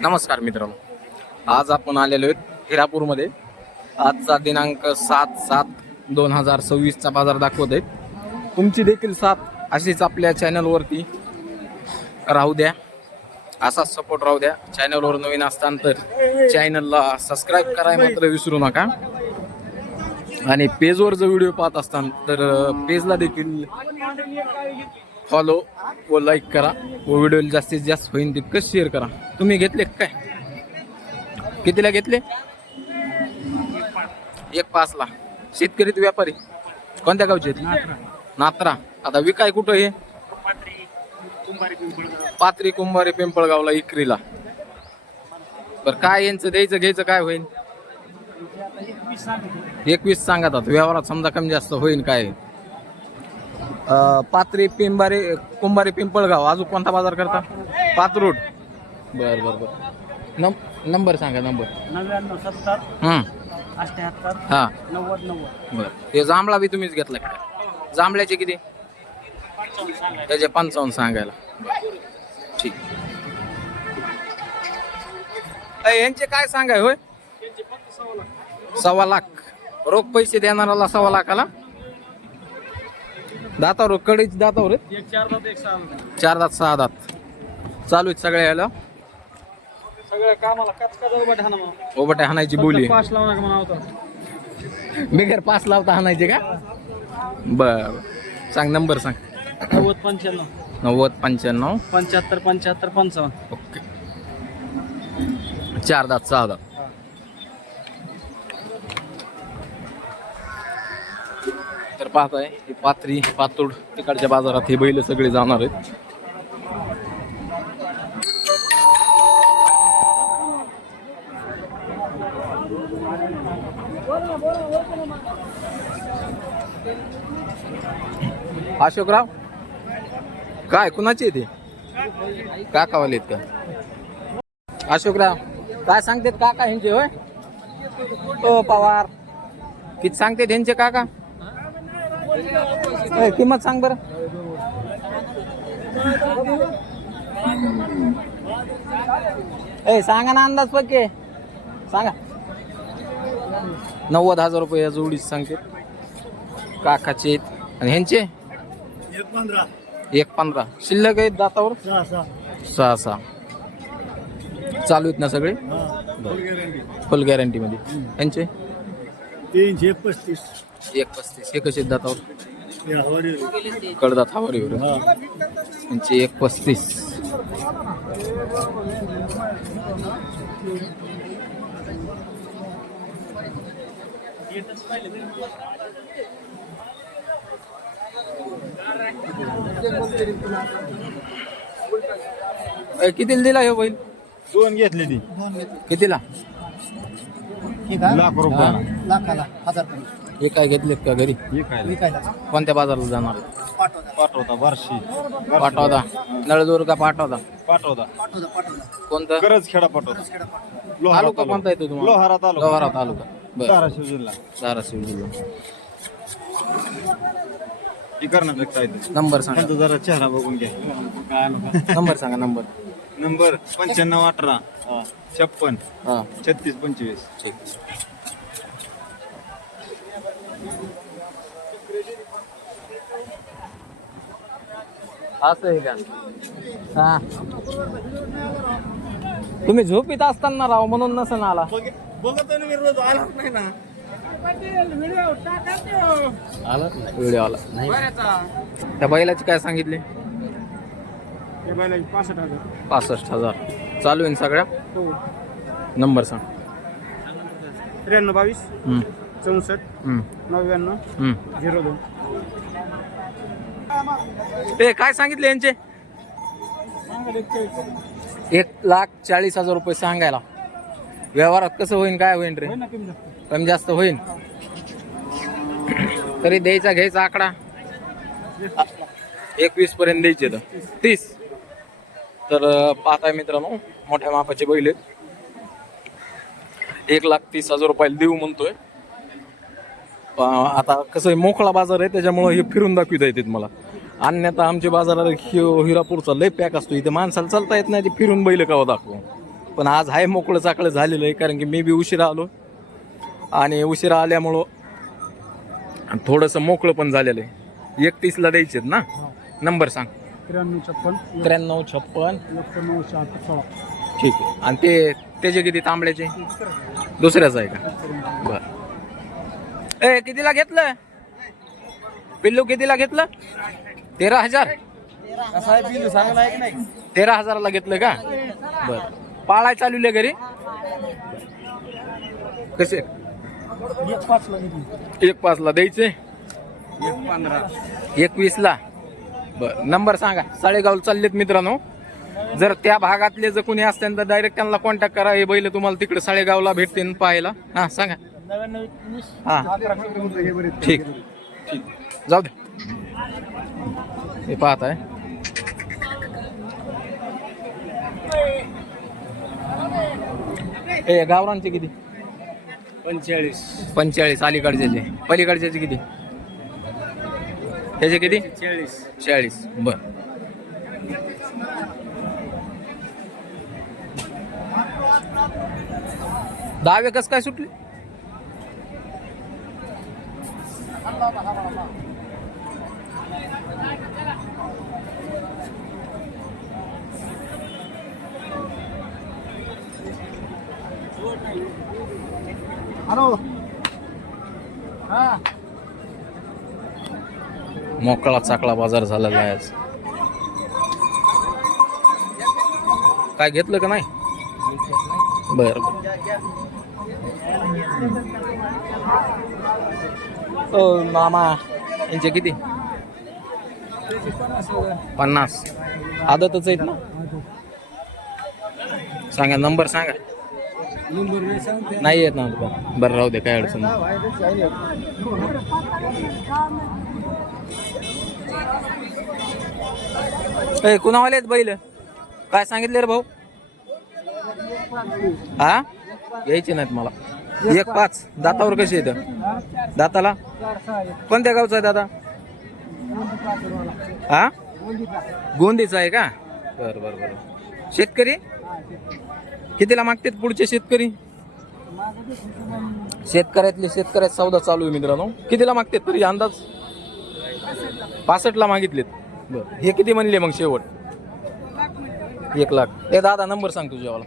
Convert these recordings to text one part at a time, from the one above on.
नमस्कार मित्रांनो, आज आपण आलेलो आहेत हिरापूरमध्ये. आजचा दिनांक 7/7/2026 चा बाजार दाखवत आहेत. तुमची देखील साथ अशीच आपल्या चॅनलवरती राहू द्या, असाच सपोर्ट राहू द्या. चॅनलवर नवीन असताना तर चॅनलला सबस्क्राईब करायला मात्र विसरू नका. आणि पेजवर जर व्हिडिओ पाहत असताना तर पेजला देखील फॉलो व लाईक करा व व्हिडिओला जास्तीत जास्त होईल तितकं शेअर करा. तुम्ही घेतले काय? कितीला घेतले? 1.5 ला. शेतकरी ते व्यापारी कोणत्या गावचे आहेत? नात्रा. आता विकाय कुठं हे? पात्री कुंभारी पिंपळगावला इकरीला. बरं, काय यांचं द्यायचं घ्यायचं काय होईल? 21 सांगत आता. व्यवहारात समजा कमी जास्त होईल काय? पात्री कुंभारी पिंपळगाव. अजून कोणता बाजार करता? पात्रोड. बर बर बर. नंबर सांगा. नंबर 9970 78 हा 90 बर. ते जांभळा बी तुम्हीच घेतला का? जांभळ्याचे किती? त्याचे 55 सांगायला. ठीक. यांचे काय सांगाय होय? 1.25 लाख. रोख पैसे देणाराला 1.25 लाखाला. दातावर कडीच दातावर एक 4 दात एक 6 दात 4 दात 6 दात चालू आहेत सगळ्या याला. सगळ्या कामाला कचका उभा ठाणा म्हणा. ओबट्या हाणायची बोली. 5 लावू नका म्हणा होता. बिगर 5 लावता हाणायचे का? बर सांग. नंबर सांग. 90 95 90 95 75 75 55. ओके. 4 दात 6 दात. तर पाहताय हे पात्री पातूड तिकडच्या बाजारात हे बैल सगळे जाणार आहेत. अशोकराव काय कुणाचे येते? काकावाले आहेत का? अशोकराव काय सांगतात काका ह्यांचे होय? ओ पवार किती सांगते ह्यांचे काका? किंमत सांग बरं. सांगा ना अंदाज पक्के सांगा. 90,000 रुपये या जोडीच सांगते काकाचे. आणि ह्यांचे 1.15. शिल्लक आहेत दातावर 6 चालू आहेत ना सगळे? फुल गॅरंटी मध्ये. यांचे 335 1.35. हे कसे दातावर? कडदात हवारीवर. यांचे 1.35. कितीला दिला हे बैल? 2 घेतली ती. कितीला? लाख रुपये. लाखाला 1000 हे काय घेतलेत का घरी? विकायला कोणत्या बाजाराला जाणार? पाठवता बार्शी पाठवता. नळदूर का पाठवता? पाठवता कोणतं? गरज खेडा पाठवता. तालुका कोणता येतो तुम्हाला? लोहारा तालुका. लोहारा तालुका. बरं. धाराशिव जिल्हा. धाराशिव जिल्हा. ही कर्नाटक आहे. नंबर सांगा. त्यांचा जरा चेहरा बघून घ्या. काय नंबर सांगा. नंबर 95 18 56 हां 36 25. ठीक. असं आहे का? हा तुम्ही झोपीत असताना राव म्हणून नसन आला. बघत आलाच नाही ना. आला व्हिडिओ आला नाही. त्या बैलाची काय सांगितले? 65,000 चालू आहे सगळ्या. नंबर सांग. 93 22 64 99 02. ते काय सांगितले यांचे? 1,40,000 रुपये सांगायला. व्यवहारात कसं होईल काय होईल रे? कमी जास्त होईल तरी द्यायचा घ्यायचा आकडा 21 पर्यंत द्यायचे. तर 30. तर पाहताय मित्रांनो मोठ्या मापाचे बैल आहेत. 1,30,000 रुपयाला देऊ म्हणतोय. आता कसं आहे मोकळा बाजार आहे त्याच्यामुळे हे फिरून दाखविता येतात मला. अन्यथा आमच्या बाजारात हिरापूरचा लय पॅक असतो. इथे माणसाला चालता येत नाही, ते फिरून बैल कावा दाखवू. पण आज आहे मोकळं चाकळं झालेलं आहे, कारण की मी बी उशिरा आलो आणि उशिरा आल्यामुळं थोडंसं मोकळं पण झालेलं आहे. 31ला द्यायचे ना. नंबर सांग. 9356 9356. 9176. ठीक आहे. आणि त्याचे किती तांबड्याचे? दुसऱ्याचं आहे का? बरं. ए कितीला घेतलं पिल्लू? कितीला घेतलं? 13,000. कसं आहे बिल सांगा ऐक नाही. 13,000ला घेतलं का? बरं. पाळाय चालवले घरी कसे? 1,5ला द्यायचे. 21ला. बरं. नंबर सांगा. साळेगावला चाललेत मित्रांनो. जर त्या भागातले जर कोणी असतील तर डायरेक्ट त्यांना कॉन्टॅक्ट करा. हे बैल तुम्हाला तिकडे साळेगावला भेटतील पाहायला. हा सांगा. 99 हा ठीक ठीक. जाऊ दे. हे पाहत आहे. ए गावरांचे किती? 45 अलीकडचे. पलीकडचे किती? त्याचे किती? 40. बर. दहावे कस काय सुटले? हॅलो. हा मोकळा चाकळा बाजार झालेला आहे आज. काय घेतलं का नाही? बर. ओ मामा यांचे किती? 50. आदतच आहेत ना. सांगा. नंबर सांगा. नाही येत ना तुला. बरं राहू दे, काय अडचण नाही. ए कुणावाले आहेत बैल? काय सांगितले रे भाऊ? हा यायचे नाहीत मला. 1,5. दातावर कसे येतं? दाताला कोणत्या गावचा आहे दादा? हा गोंदीचा आहे का? बर बर बर. शेतकरी कितीला मागतात पुढचे शेतकरी? शेतकऱ्यात सौदा चालू आहे मित्रांनो. कितीला मागतात तरी अंदाज? 65ला मागितलेत. बर. हे किती म्हणले मग शेवट? 1,00,000. हे दादा नंबर सांग तुझ्यावाला.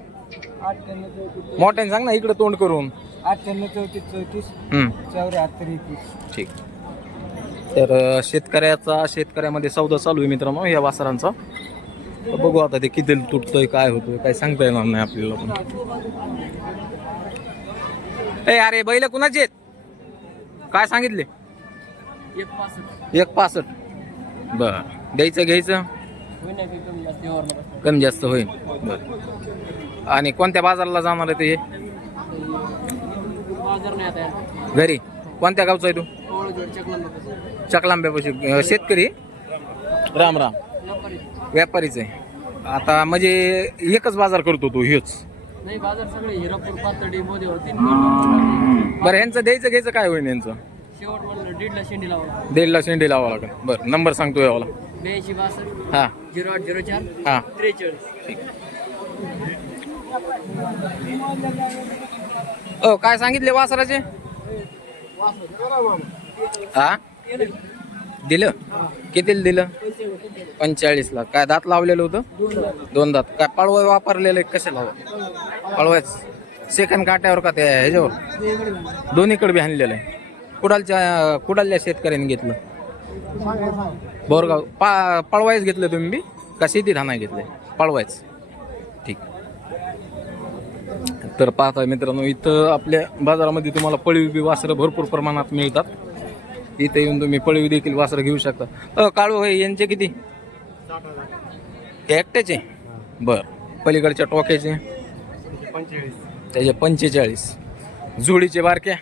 98 मोठ्याने सांग ना, इकडे तोंड करून. 34 34 74 21. ठीक. तर शेतकऱ्यामध्ये सौदा चालू आहे मित्रांनो या वासरांचा. तर बघू आता ते किती तुटतंय, काय होतंय, काय सांगता येणार नाही आपल्याला पण. ए अरे बैल कुणाचे आहेत? काय सांगितले? 1,65. बर. द्यायचं घ्यायचं कमी जास्त होईल. बर. आणि कोणत्या बाजाराला जाणार आहे ते? घरी. कोणत्या गावचा आहे तू? चकलांब्यापाशी. शेतकरी? राम राम. व्यापारीच आहे. आता म्हणजे एकच बाजार करतो तू? हेच बरं. ह्यांचं द्यायचं घ्यायचं काय होईल? यांचं 1,500 शेंडी लावा लागेल. बरं. नंबर सांगतो यावाला. 82 हा 0804 हा 43. काय सांगितले वासराचे? हा दिलं. कितीला दिलं? 45ला. काय दात लावलेलं होतं? 2 दात. काय पळवाय वापरलेलं कशाला? पळवायच सेकंड काट्यावर का त्या ह्याच्यावर? दोन्हीकडे बी आणलेलं आहे. कुडालच्या शेतकऱ्यांनी घेतलं? बोरगाव. पळवायच घेतलं तुम्ही बी का शेतीत हाणाय घेतलंय? पळवायच. ठीक. तर पाहताय मित्रांनो, इथं आपल्या बाजारामध्ये तुम्हाला पळवी वासरं भरपूर प्रमाणात मिळतात. इथे येऊन तुम्ही पळवी देखील वासरं घेऊ शकता. काळू होय यांचे किती? हे एकट्याचे? बर. पलीकडच्या टोक्याचे? त्याचे 45. जोडीचे बारक्या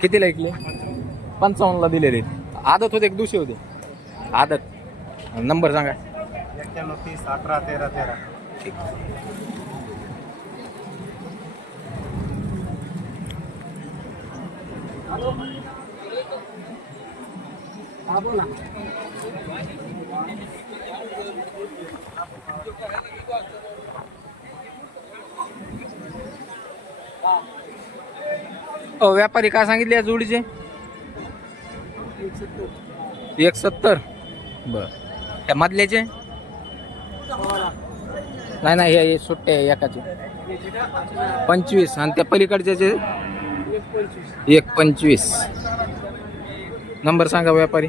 कितीला ऐकले? 55ला दिलेले. आदत होते एक दिवशी होते? आदत. नंबर सांगा. 91 30 18 13 13. ठीक. हा बोला. व्यापारी काय सांगितले या जोडीचे? 170. बर. त्या मधल्याचे? नाही हे सुट्टे आहे एकाचे 25 आणि त्या पलीकडच्याचे 125. नंबर सांगा व्यापारी.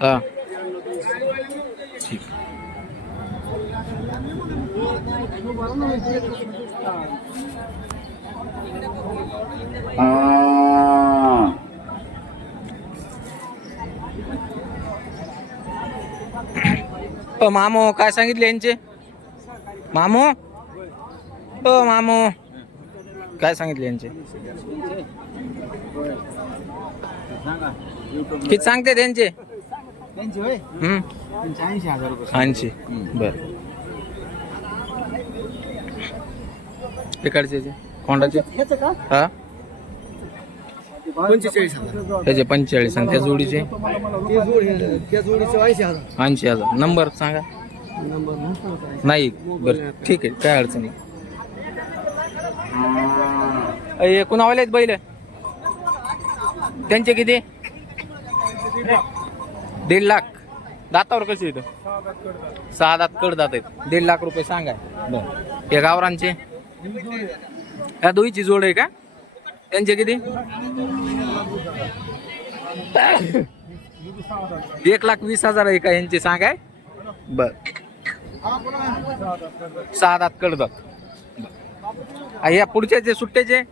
हा ठीक. मामो काय सांगितले यांचे? मामो मामो काय सांगितले यांचे? किती सांगते त्यांचे? 80,000 रुपये. 80. बर. इकडचे कोंडाचे हा 45,000. त्याचे 45 आणि त्या जोडीचे त्या जोडीचे 80,000. 80,000. नंबर सांगा. नाही बरं ठीक आहे काय अडचण नाही. कुणावाले आहेत बैल? त्यांचे किती? 1.5 लाख. दातावर कसे येतं? 6 दात कडदात आहेत. 1.5 लाख रुपये सांगाय. बरं. हे गावरांचे ह्या दोईची जोड आहे का? त्यांचे किती? 1,20,000 आहे का यांचे सांगाय? बर. 6 दात कडदात. या पुढच्याचे सुट्ट्याचे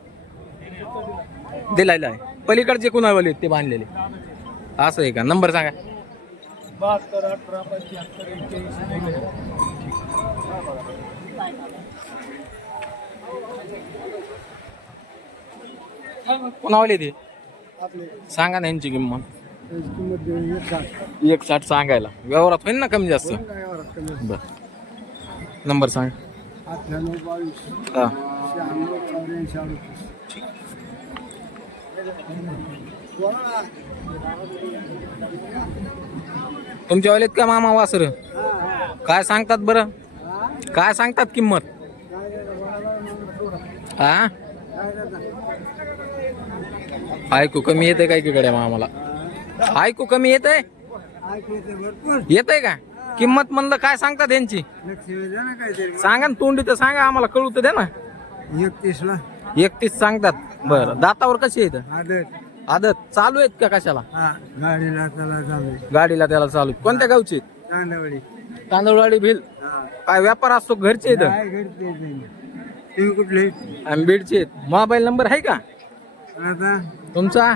दिलायला आहे. पलीकडचे कुणावाले ते बांधलेले असं आहे का? नंबर सांगा. 72, 18, 75, 81. कुणावाले ते आपले सांगा ना यांची किंमत. किंमत 1,60 सांगायला. व्यवहारात होईल ना कमी जास्त? बर. नंबर सांग. 98, 22, हा 96, 84. तुमच्या वालेत का मामा वासर? काय सांगतात बरं? काय सांगतात किंमत? हा ऐकू कमी येते काय की गड्या मामाला? ऐकू कमी येते? येते का? किंमत म्हणलं काय सांगतात यांची? सांगा ना तोंडी तर सांगा आम्हाला कळू तर द्या ना. 31 ला 31 सांगतात. बरं. दातावर कशी येतं? आदत. आदत चालू आहेत का कशाला? गाडीला त्याला चालू गाडीला त्याला चालू आहेत. कोणत्या गावचे आहेत? तांदवडी. तांदूळवाडी भिल. काय व्यापार असतो घरचे आहेत? तुम्ही कुठले? आणि बीडचे आहेत. मोबाईल नंबर आहे का आता तुमचा?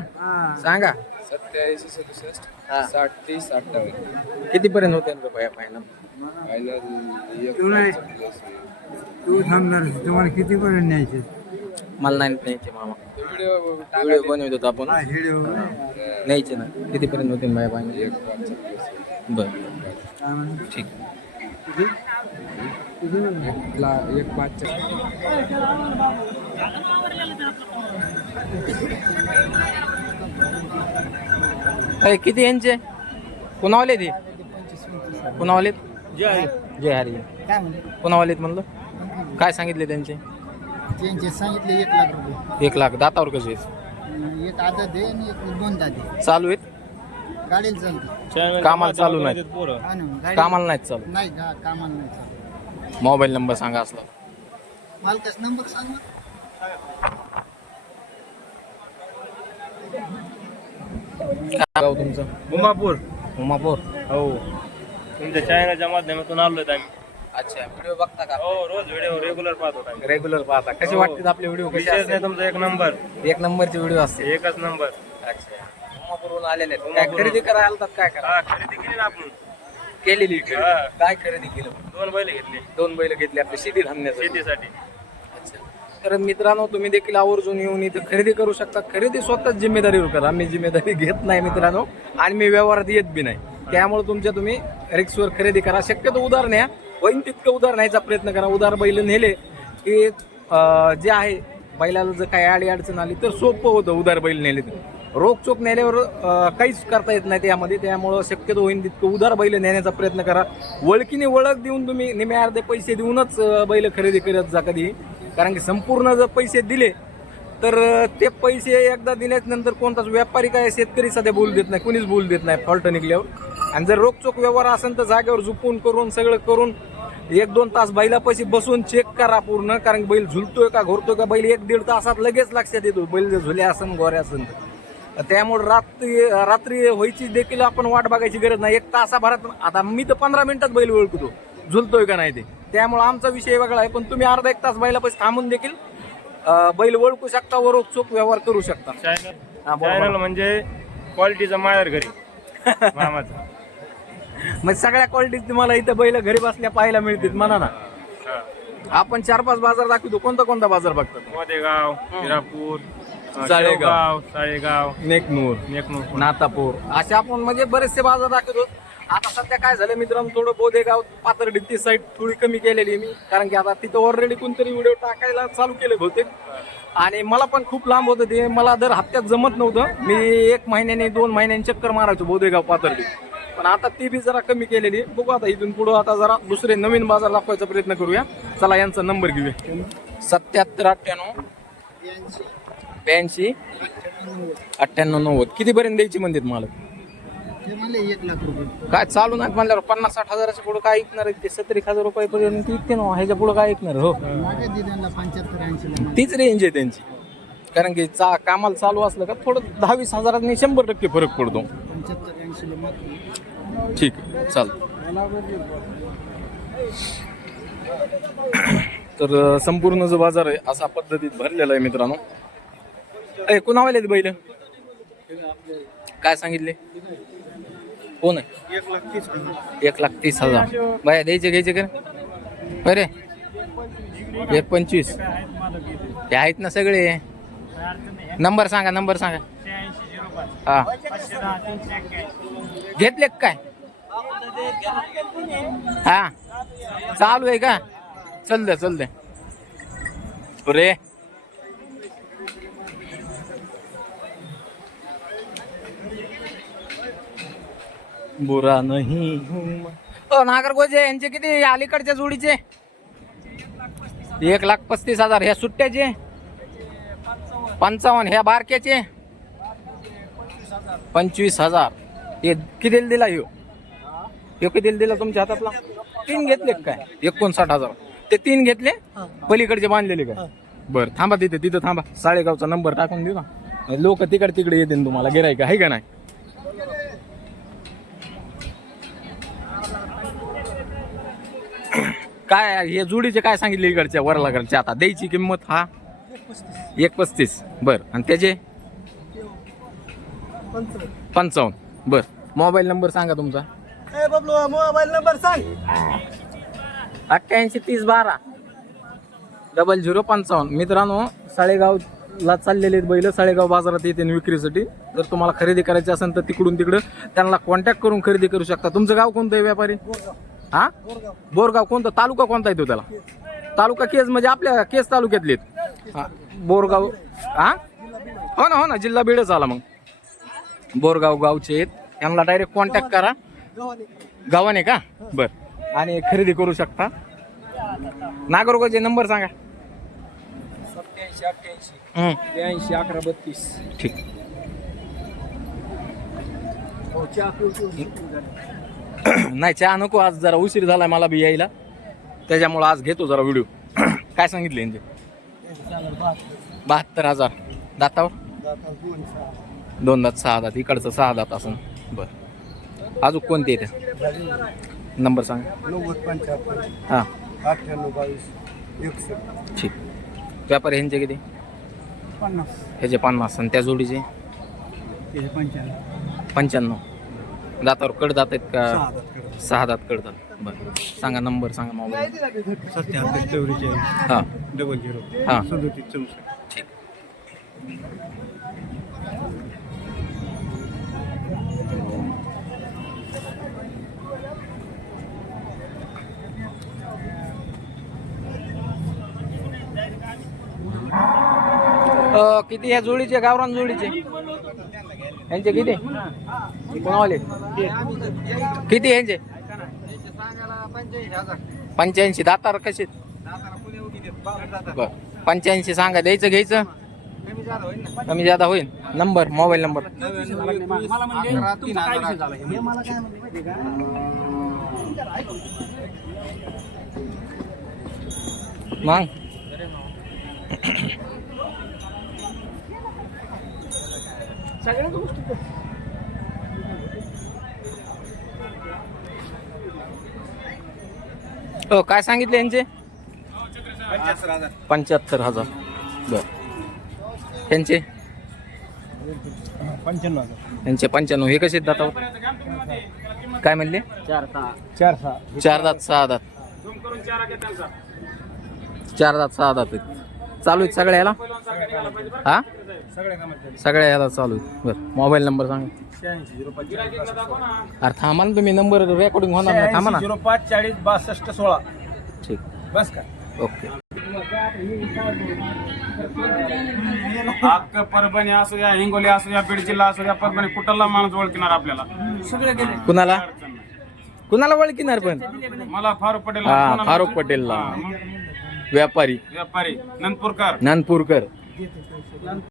सांगा. 87, 67, 60, 30, 58. किती पर्यंत होते फायनल? तू नाही तू थांबणार तुम्हाला किती पर्यंत न्यायचे? मला नाही न्यायचे मामा. व्हिडिओ बनवत होतो आपण. हिडिओ न्यायचे ना. किती पर्यंत होते माझ्या फायनल? बर ठीक. 1,05. किती यांचे? कुणावाले ते? कुणावालेत? जय हरी. काय म्हणले? कुणावालेत म्हणलं? काय सांगितले त्यांचे? त्यांचे सांगितले 1 लाख रुपये. 1 लाख. दातावर कसे आहेत? एक आदत आहे आणि एक 2 दाते. चालू आहेत? गाडीला चालते. कामाला चालू नाही? हा ना, गाडी कामाला नाहीत चालू. नाही कामाला नाही चालत. मोबाईल नंबर सांगा असला. मालकाचा नंबर सांग ना. काय गाव तुमचं? उमापूर. उमापूर. हो. तुमच्या चॅनलच्या माध्यमातून आलोय आम्ही. अच्छा. व्हिडिओ बघता का? हो, रोज व्हिडिओ रेग्युलर पाहतो आम्ही. रेग्युलर पाहता. कसे हो. वाटतात आपले व्हिडिओ? कसे विशेष असतात? नाही तुमचा 1 नंबर. 1 नंबरचे व्हिडिओ असते. एकच नंबर. अच्छा. उमापूरहून आलेले आहेत. काय खरेदी करायला आलतात? काय करा हा, खरेदी केली ना आपण. केलेली खरेदी. हा. काय खरेदी केलं? 2 बैल घेतली 2 बैल घेतले आपले शेती धान्यासाठी. शेतीसाठी. अच्छा. तर मित्रांनो तुम्ही देखील आवर्जून येऊन इथं खरेदी करू शकता. खरेदी स्वतःच जिम्मेदारीवर करा. आम्ही जिम्मेदारी घेत नाही मित्रांनो आणि मी व्यवहारात येत बी नाही. त्यामुळे तुमच्या तुम्ही रिक्सवर खरेदी करा. शक्यतो उधार न्या. होईन तितकं उधार न्यायचा प्रयत्न करा. उधार बैल नेले की जे आहे बैलाला जर काही अडी अडचण आली तर सोपं होतं उधार बैल नेले तर. रोखचोक नेल्यावर काहीच करता येत नाही त्यामध्ये. त्यामुळं शक्यतो होईन तितकं उधार बैल नेण्याचा प्रयत्न करा. वळखीने वळख देऊन तुम्ही निम्मे अर्धे पैसे देऊनच बैल खरेदी करत जा कधी. कारण की संपूर्ण जर पैसे दिले तर ते पैसे एकदा दिल्याच्या नंतर कोणताच व्यापारी काय शेतकरी सध्या बोलू देत नाही, कुणीच बोलू देत नाही फॉल्ट निघल्यावर. आणि जर रोखचोक व्यवहार असेल तर जागेवर झुपून करून सगळं करून 1-2 तास बैलापाशी बसून चेक करा पूर्ण, कारण की बैल झुलतोय का घोरतोय का. बैल 1-1.5 तासात लगेच लक्षात येतो बैल जर झुले असन गोऱ्या असन तर. त्यामुळे रात्री व्हायची देखील आपण वाट बघायची गरज नाही. 1 तासाभरात आता मी तर 15 मिनिटात बैल ओळखतो झुलतोय का नाही ते. त्यामुळे आमचा विषय वेगळा आहे, पण तुम्ही अर्धा 1 तास बैलापाशी थांबून देखील बैल ओळखू शकता व रोखचोक व्यवहार करू शकता. चॅनल म्हणजे क्वालिटीचा माहेर घरी मामाचा. मग सगळ्या क्वालिटी तुम्हाला इथं बैल घरी बसल्या पाहायला मिळतील म्हणा ना. आपण 4-5 बाजार दाखवतो. कोणता बाजार बघतात? मोदेगाव, हिरापूर, साळेगाव, नेकनूर, नातापूर असे आपण म्हणजे बरेचसे बाजार दाखवतो. आता सध्या काय झालं मित्रांनो, थोडं बोदेगाव पाथर्डी ती साईड थोडी कमी केलेली आहे मी, कारण की आता तिथं ऑलरेडी कोणतरी व्हिडिओ टाकायला चालू केले होते आणि मला पण खूप लांब होतं ते. मला दर हप्त्यात जमत नव्हतं. मी 1 महिन्याने 2 महिन्यांनी चक्कर मारायचो बोदेगाव पाथर्डी, पण आता ती बी जरा कमी केलेली. बघू आता इथून पुढं आता जरा दुसरे नवीन बाजार दाखवायचा प्रयत्न करूया. चला यांचा नंबर घेऊया. 77 98 82 98 90. कितीपर्यंत द्यायची म्हणतात मला? 1 लाख रुपये. काय चालू नाही म्हणल्यावर 50-60 हजाराच्या पुढे काय ऐकणार आहे ते? 70,000 रुपयापर्यंत ऐकते ना, ह्याच्या पुढे काय ऐकणार? हो, 75-80 तीच रेंज आहे त्यांची. कारण की कामाला चालू असलं का थोडं 10-20 हजारांनी 100% फरक पडतो. 75-80 ठीक आहे, चालतं. तर संपूर्ण जो बाजार आहे असा पद्धतीत भरलेला आहे मित्रांनो. कुणावाले बैल काय सांगितले? कोण आहे? 1,30,000. बाया द्यायचे घ्यायचे का बरे? 1,25,000 ते आहेत ना सगळे. नंबर सांगा. हा, घेतले काय? हा, चालू आहे का? चल दे रे. बुरा नाही नागरगोजे यांचे किती अलीकडच्या जोडीचे? 1,35,000. ह्या सुट्ट्याचे 55. ह्या बारक्याचे 25,000. हे किती दिला? ह्यो किती दिला तुमच्या हातातला? 3 घेतले काय? 59,000. ते 3 घेतले पलीकडचे बांधलेले काय? बरं थांबा, तिथं थांबा. साळेगावचा नंबर टाकून देऊ ना, लोक तिकडे येतील तुम्हाला गिरायक आहे का नाही? काय हे जोडीचे काय सांगितले इकडच्या वरलाकडच्या? आता द्यायची किंमत हा 1,35,000. बर, आणि त्याचे 55. बर, मोबाईल नंबर सांगा तुमचा. मोबाईल नंबर सांग. 88 30 12 0055. मित्रांनो, साळेगावला चाललेले बैल साळेगाव बाजारात येते विक्रीसाठी. जर तुम्हाला खरेदी करायची असेल तर तिकडून त्यांना कॉन्टॅक्ट करून खरेदी करू शकता. तुमचं गाव कोणतं आहे व्यापारी? हा, बोरगाव. कोणता तालुका कोणता येतो त्याला? तालुका केज म्हणजे आपल्या केज तालुक्यातले बोरगाव. हा, हो ना जिल्हा बीडच आला. मग बोरगाव गावचे आहेत, त्यांना डायरेक्ट कॉन्टॅक्ट करा. गावाने का? बर, आणि खरेदी करू शकता. नागरोगाचे नंबर सांगा. 87-88 82 11 32. ठीक. नाही चहा नको, आज जरा उशीर झालाय मला बी यायला, त्याच्यामुळे आज घेतो जरा व्हिडिओ. काय सांगितले यांचे? 72,000. दातावर 2 दात 6 दात. इकडचं 6 दात असून. बरं, अजून कोणते येते? नंबर सांगा. 90-75 हां 98-22 61. ठीक. व्यापारी ह्यांचे किती? 50. ह्याचे 50 आणि त्या जोडीचे 95. दातावर कडदात आहेत का? 6 दात कडदात. बरं, सांगा नंबर सांगा मोबाईल. 77-44 हां 00 हां 37-64. ठीक. किती ह्या जोडीचे? गावरान जोडीचे यांचे किती? कोणावाले किती यांचे? 85. दातार कसे? बर, 85 सांगा. द्यायचं घ्यायचं कमी जादा होईल. नंबर मोबाईल नंबर मला म्हणजे तुमचा काय विषय झाला हे मला काय म्हणते माहिती का मग सगळ्या गोष्टी हो काय सांगितले यांचे 75,000. बर त्यांचे 95,000 त्यांचे 95. हे कसे दातावर काय म्हणले? 4 दात 6 दात. 4 दात 6 दात आहेत. चालू आहेत सगळ्या याला हा सगळ्या याला चालू आहेत. बरं मोबाईल नंबर सांगा. अरे थांबा ना तुम्ही, नंबर रेकॉर्डिंग होणार नाही. थांबा ना. 05 40 62 16. ठीक बस का ओके. अख्खं परभणी असू या, हिंगोली असू या, बीड जिल्हा असू या, परभणी कुठला माणूस ओळखणार आपल्याला सगळे गेले. कुणाला कुणाला ओळखीणार पण? मला फारुख पटेल हा फारुख पटेलला व्यापारी व्यापारी नंदपूरकर नानपूरकर